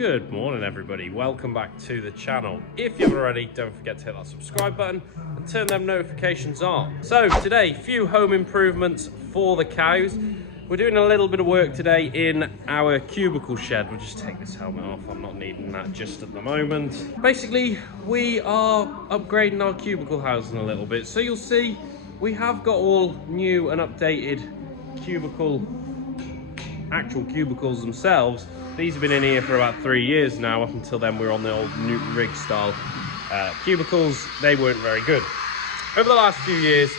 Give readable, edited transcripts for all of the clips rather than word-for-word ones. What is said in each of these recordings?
Good morning everybody, welcome back to the channel. If you haven't already, don't forget to hit that subscribe button and turn them notifications on. So today, few home improvements for the cows. We're doing a little bit of work today in our cubicle shed. We'll just take this helmet off, I'm not needing that just at the moment. Basically, we are upgrading our cubicle housing a little bit. So you'll see, we have got all new and updated actual cubicles themselves. These have been in here for about 3 years now. Up until then we were on the old Newton rig style cubicles. They weren't very good. Over the last few years,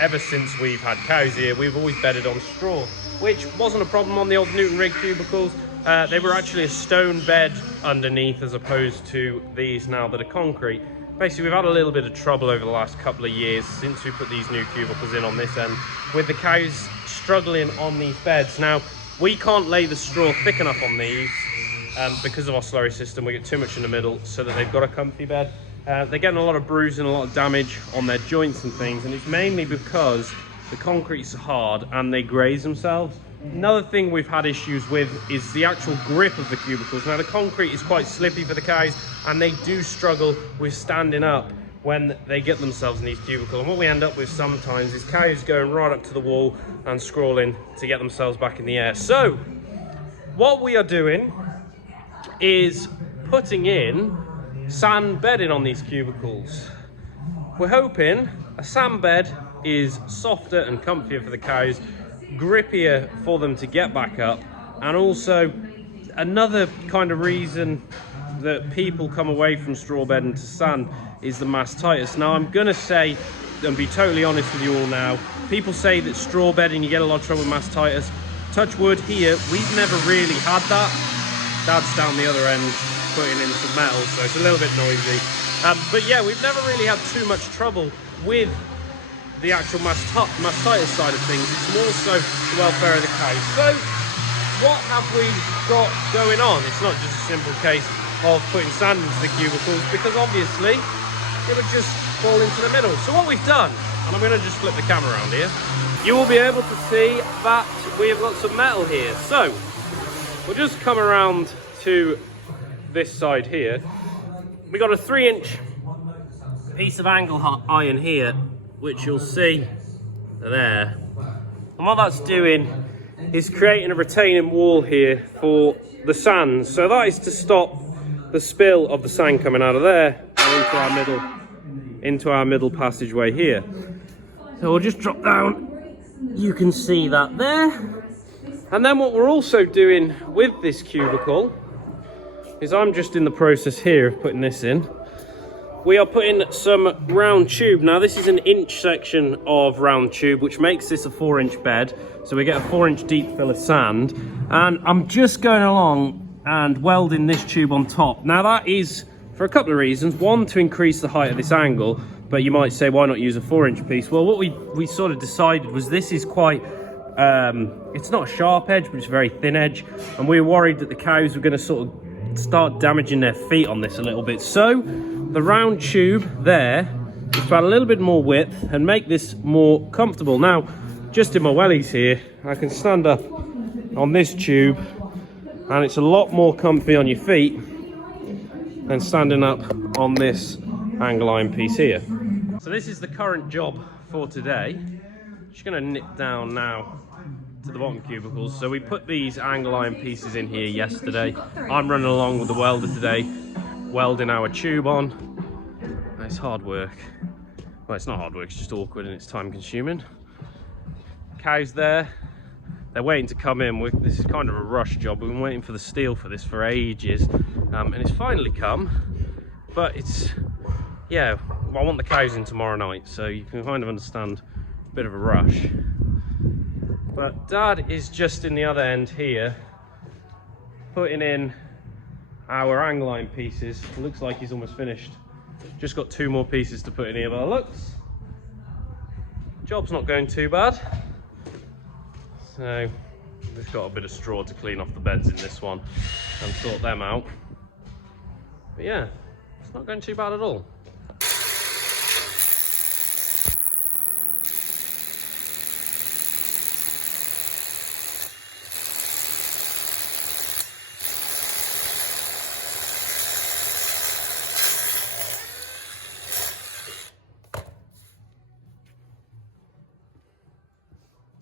ever since we've had cows here, we've always bedded on straw, which wasn't a problem on the old Newton rig cubicles. They were actually a stone bed underneath as opposed to these now that are concrete. Basically, we've had a little bit of trouble over the last couple of years since we put these new cubicles in on this end, with the cows struggling on these beds. Now, we can't lay the straw thick enough on these because of our slurry system. We get too much in the middle so that they've got a comfy bed. They're getting a lot of bruising, a lot of damage on their joints and things, and it's mainly because the concrete's hard and they graze themselves. Another thing we've had issues with is the actual grip of the cubicles. Now, the concrete is quite slippy for the cows and they do struggle with standing up when they get themselves in these cubicles. And what we end up with sometimes is cows going right up to the wall and scrawling to get themselves back in the air. So what we are doing is putting in sand bedding on these cubicles. We're hoping a sand bed is softer and comfier for the cows, grippier for them to get back up, and also another kind of reason that people come away from straw bedding to sand is the mastitis. Now, I'm gonna say and be totally honest with you all now, people say that straw bedding you get a lot of trouble with mastitis. Touch wood here, we've never really had that. Dad's down the other end putting in some metal, so it's a little bit noisy. But yeah, we've never really had too much trouble with the actual mastitis side of things. It's more so the welfare of the cows. So what have we got going on? It's not just a simple case of putting sand into the cubicles, because obviously it would just fall into the middle. So what we've done, and I'm going to just flip the camera around here, you will be able to see that we have got some metal here. So we'll just come around to this side here. We got a 3-inch piece of angle iron here, which you'll see there. And what that's doing is creating a retaining wall here for the sand. So that is to stop the spill of the sand coming out of there and into our middle passageway here. So we'll just drop down. You can see that there. And then what we're also doing with this cubicle is, I'm just in the process here of putting this in. We are putting some round tube. Now, this is an inch section of round tube, which makes this a 4-inch bed. So we get a 4-inch deep fill of sand. And I'm just going along and welding this tube on top. Now, that is for a couple of reasons. One, to increase the height of this angle, but you might say, why not use a 4-inch piece? Well, what we sort of decided was this is quite, it's not a sharp edge, but it's a very thin edge. And we were worried that the cows were going to sort of start damaging their feet on this a little bit. So the round tube there is to add a little bit more width and make this more comfortable. Now, just in my wellies here, I can stand up on this tube and it's a lot more comfy on your feet than standing up on this angle iron piece here. So this is the current job for today. Just going to nip down now to the bottom cubicles. So we put these angle iron pieces in here yesterday. I'm running along with the welder today, welding our tube on. It's hard work. Well, it's not hard work, it's just awkward and it's time consuming. Cows there, they're waiting to come in. This is kind of a rush job. We've been waiting for the steel for this for ages, and it's finally come. But it's, yeah, I want the cows in tomorrow night, so you can kind of understand a bit of a rush. But Dad is just in the other end here, putting in our angle iron pieces. It looks like he's almost finished. Just got 2 more pieces to put in here, but it looks, job's not going too bad. So we've got a bit of straw to clean off the beds in this one and sort them out. But yeah, it's not going too bad at all.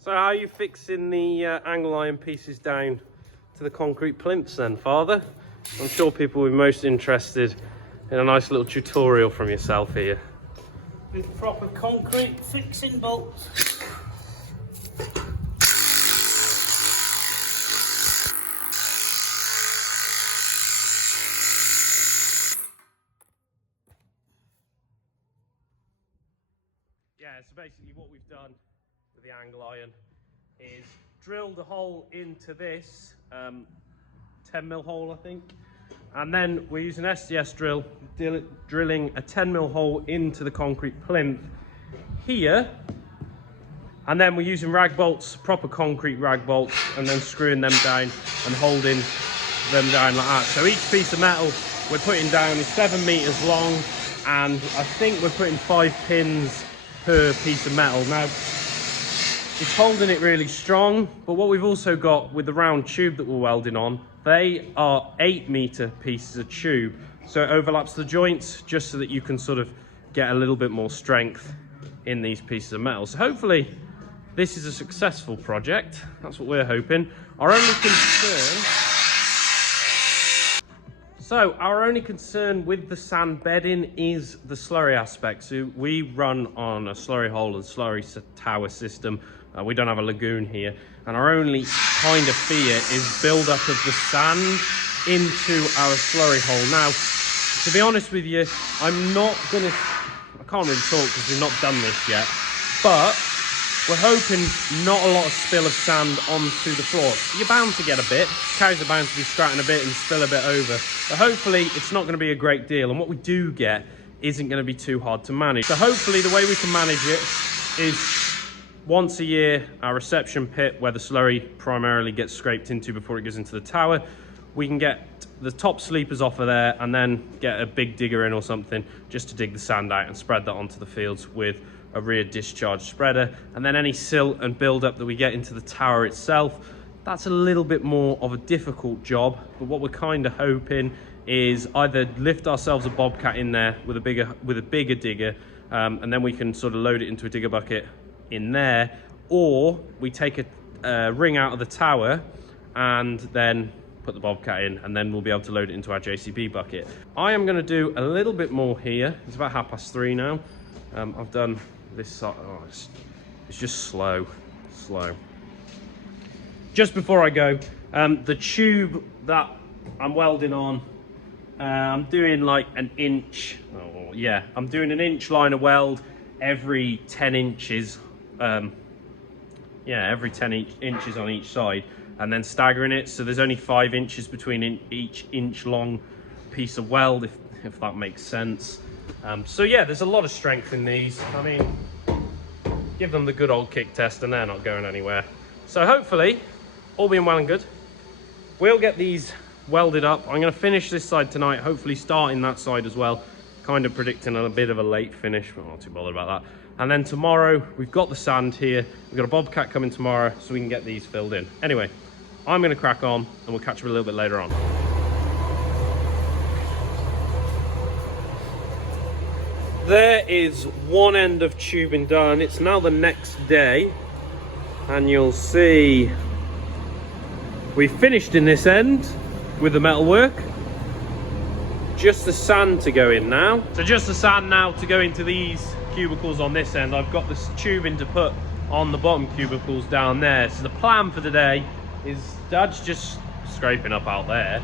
So how are you fixing the angle iron pieces down to the concrete plinths then, Father? I'm sure people will be most interested in a nice little tutorial from yourself here. With proper concrete fixing bolts. Yeah, so basically what we've done with the angle iron is drilled a hole into this 10mm hole, I think, and then we're using an SDS drill, drilling a 10mm hole into the concrete plinth here, and then we're using rag bolts, proper concrete rag bolts, and then screwing them down and holding them down like that. So each piece of metal we're putting down is 7 meters long, and I think we're putting 5 pins per piece of metal. Now, it's holding it really strong, but what we've also got with the round tube that we're welding on, they are 8-meter pieces of tube, so it overlaps the joints just so that you can sort of get a little bit more strength in these pieces of metal. So hopefully this is a successful project. That's what we're hoping. Our only concern with the sand bedding is the slurry aspect. So we run on a slurry hole and slurry tower system. We don't have a lagoon here, and our only kind of fear is build up of the sand into our slurry hole. Now, to be honest with you, I can't really talk because we've not done this yet, but we're hoping not a lot of spill of sand onto the floor. You're bound to get a bit. Cows are bound to be scratching a bit and spill a bit over. But hopefully it's not going to be a great deal. And what we do get isn't going to be too hard to manage. So hopefully the way we can manage it is once a year, our reception pit, where the slurry primarily gets scraped into before it goes into the tower, we can get the top sleepers off of there and then get a big digger in or something just to dig the sand out and spread that onto the fields with a rear discharge spreader. And then any silt and build up that we get into the tower itself, that's a little bit more of a difficult job, but what we're kind of hoping is either lift ourselves a bobcat in there with a bigger digger, and then we can sort of load it into a digger bucket in there, or we take a ring out of the tower and then put the bobcat in, and then we'll be able to load it into our JCB bucket. I am going to do a little bit more here. It's about 3:30 now. I've done this side. Oh, it's just slow. Just before I go, the tube that I'm welding on, I'm doing like an inch. Oh yeah, I'm doing an inch line of weld every 10 inches. Every 10 inches on each side, and then staggering it, so there's only 5 inches between each inch long piece of weld, if that makes sense. So yeah, there's a lot of strength in these. I mean, give them the good old kick test and they're not going anywhere. So hopefully, all being well and good, we'll get these welded up. I'm going to finish this side tonight, hopefully starting that side as well. Kind of predicting a bit of a late finish, but I'm not too bothered about that. And then tomorrow, we've got the sand here. We've got a bobcat coming tomorrow, so we can get these filled in. Anyway, I'm going to crack on, and we'll catch up a little bit later on. There is one end of tubing done. It's now the next day, and you'll see we finished in this end with the metal work. Just the sand to go in now. So just the sand now to go into these cubicles on this end. I've got this tubing to put on the bottom cubicles down there. So the plan for today is Dad's just scraping up out there.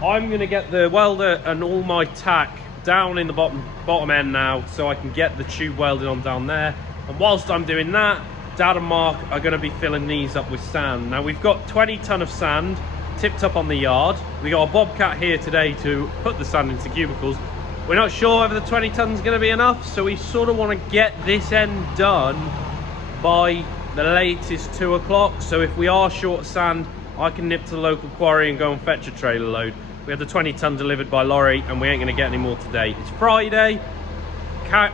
I'm going to get the welder and all my tack down in the bottom end now, so I can get the tube welded on down there. And whilst I'm doing that, Dad and Mark are going to be filling these up with sand. Now we've got 20 ton of sand tipped up on the yard. We got a bobcat here today to put the sand into cubicles. We're not sure whether the 20 tons is going to be enough, so we sort of want to get this end done by the latest 2 o'clock. So if we are short of sand, I can nip to the local quarry and go and fetch a trailer load. We had the 20 ton delivered by lorry, and we ain't going to get any more today. It's Friday.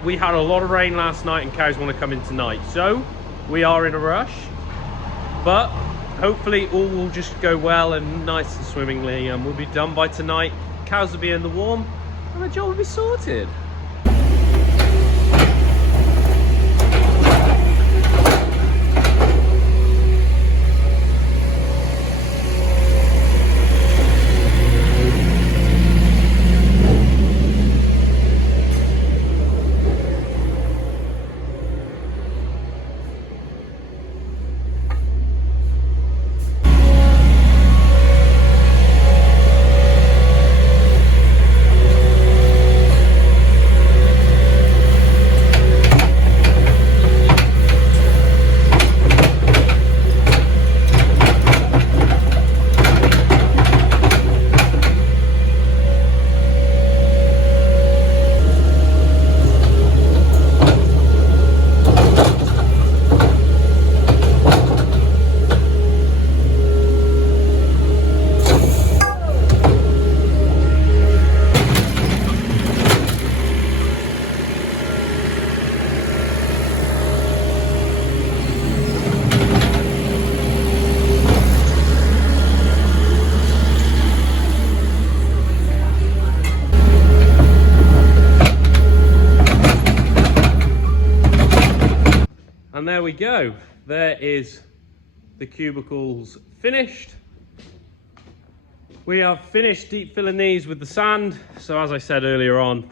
We had a lot of rain last night, and cows want to come in tonight, so we are in a rush. But hopefully all will just go well and nice and swimmingly, and we'll be done by tonight. Cows will be in the warm, and the job will be sorted. there we go. There is the cubicles finished. We have finished deep filling these with the sand. So as I said earlier on,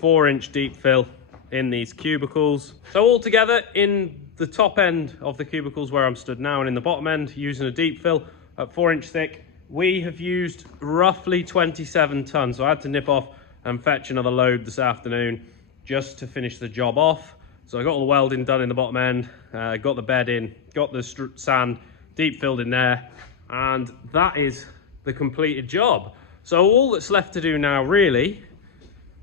4-inch deep fill in these cubicles. So altogether, in the top end of the cubicles where I'm stood now and in the bottom end, using a deep fill at 4-inch thick, we have used roughly 27 tons. So I had to nip off and fetch another load this afternoon just to finish the job off. So I got all the welding done in the bottom end, got the bed in, got the sand deep filled in there, and that is the completed job. So all that's left to do now really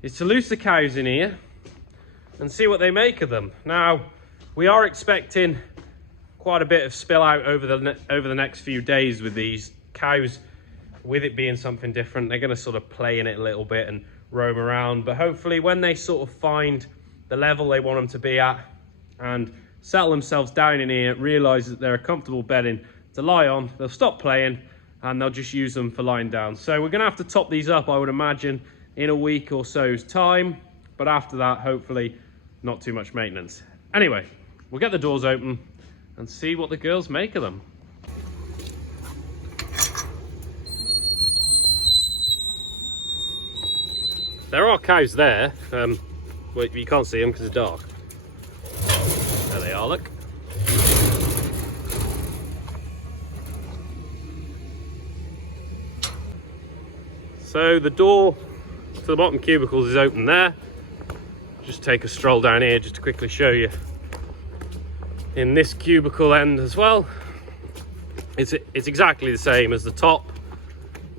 is to loose the cows in here and see what they make of them. Now, we are expecting quite a bit of spill out over the next few days with these cows. With it being something different, they're going to sort of play in it a little bit and roam around, but hopefully when they sort of find the level they want them to be at and settle themselves down in here, realise that they're a comfortable bedding to lie on, they'll stop playing and they'll just use them for lying down. So we're going to have to top these up, I would imagine, in a week or so's time, but after that, hopefully not too much maintenance. Anyway, we'll get the doors open and see what the girls make of them. There are cows there. Well, you can't see them because it's dark. There they are, look. So the door to the bottom cubicles is open there. Just take a stroll down here just to quickly show you. In this cubicle end as well, it's exactly the same as the top.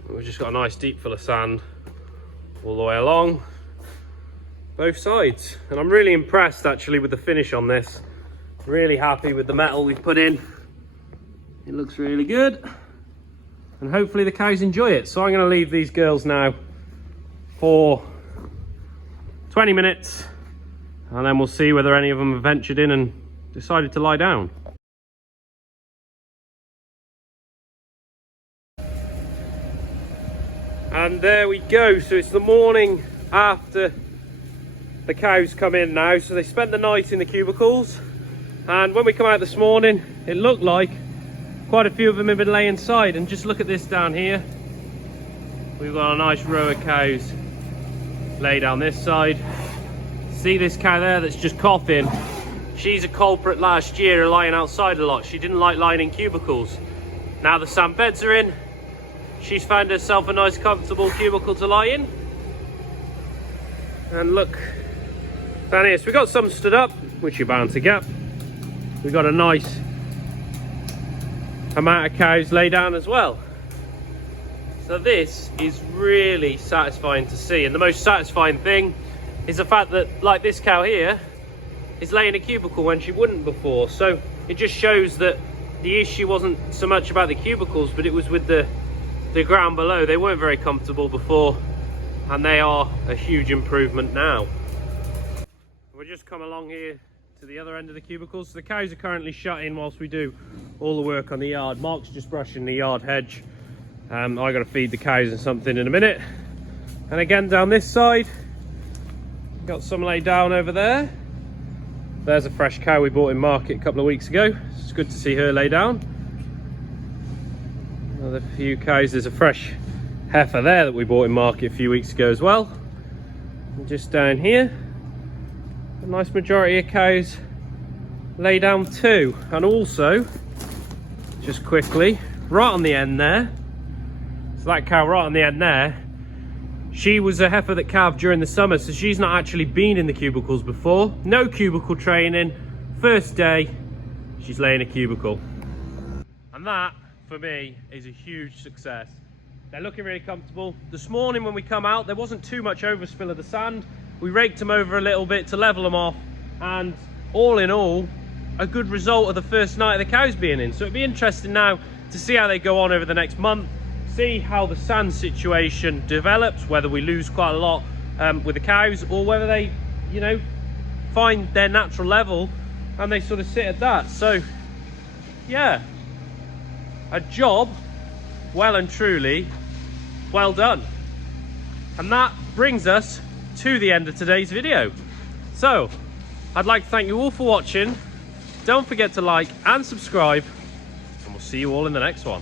We've just got a nice deep fill of sand all the way along both sides, and I'm really impressed actually with the finish on this. Really happy with the metal we've put in. It looks really good, and hopefully the cows enjoy it. So I'm going to leave these girls now for 20 minutes and then we'll see whether any of them have ventured in and decided to lie down. And there we go. So it's the morning after the cows come in now. So they spent the night in the cubicles, and when we come out this morning, it looked like quite a few of them have been laying inside. And just look at this down here. We've got a nice row of cows laid down this side. See this cow there that's just coughing? She's a culprit last year of lying outside a lot. She didn't like lying in cubicles. Now the sand beds are in, she's found herself a nice comfortable cubicle to lie in. And look down here, so we've got some stood up, which you're bound to get. We've got a nice amount of cows laid down as well. So this is really satisfying to see, and the most satisfying thing is the fact that, like this cow here, is laying a cubicle when she wouldn't before. So it just shows that the issue wasn't so much about the cubicles, but it was with the ground below. They weren't very comfortable before, and they are a huge improvement now. We'll just come along here to the other end of the cubicles. So the cows are currently shut in whilst we do all the work on the yard. Mark's just brushing the yard hedge. I got to feed the cows and something in a minute. And again down this side, got some laid down over there. There's a fresh cow we bought in market a couple of weeks ago. It's good to see her lay down. Another few cows. There's a fresh heifer there that we bought in market a few weeks ago as well. And just down here, a nice majority of cows lay down too. And also, just quickly, right on the end there, so that cow right on the end there, she was a heifer that calved during the summer, so she's not actually been in the cubicles before. No cubicle training. First day, she's laying a cubicle. And that, for me, is a huge success. They're looking really comfortable. This morning when we come out, there wasn't too much overspill of the sand. We raked them over a little bit to level them off, and all in all, a good result of the first night of the cows being in. So it'd be interesting now to see how they go on over the next month, see how the sand situation develops, whether we lose quite a lot with the cows, or whether they, you know, find their natural level and they sort of sit at that. So yeah, a job well and truly well done. And that brings us to the end of today's video. So I'd like to thank you all for watching. Don't forget to like and subscribe, and we'll see you all in the next one.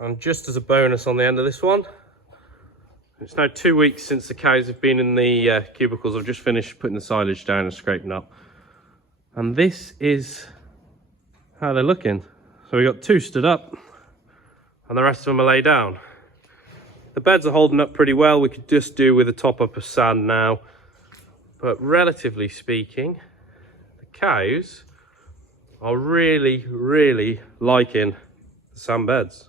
And just as a bonus on the end of this one, it's now 2 weeks since the cows have been in the cubicles. I've just finished putting the silage down and scraping up. And this is how they're looking. So we got 2 stood up and the rest of them are laid down. The beds are holding up pretty well. We could just do with a top up of sand now. But relatively speaking, the cows are really, really liking the sand beds.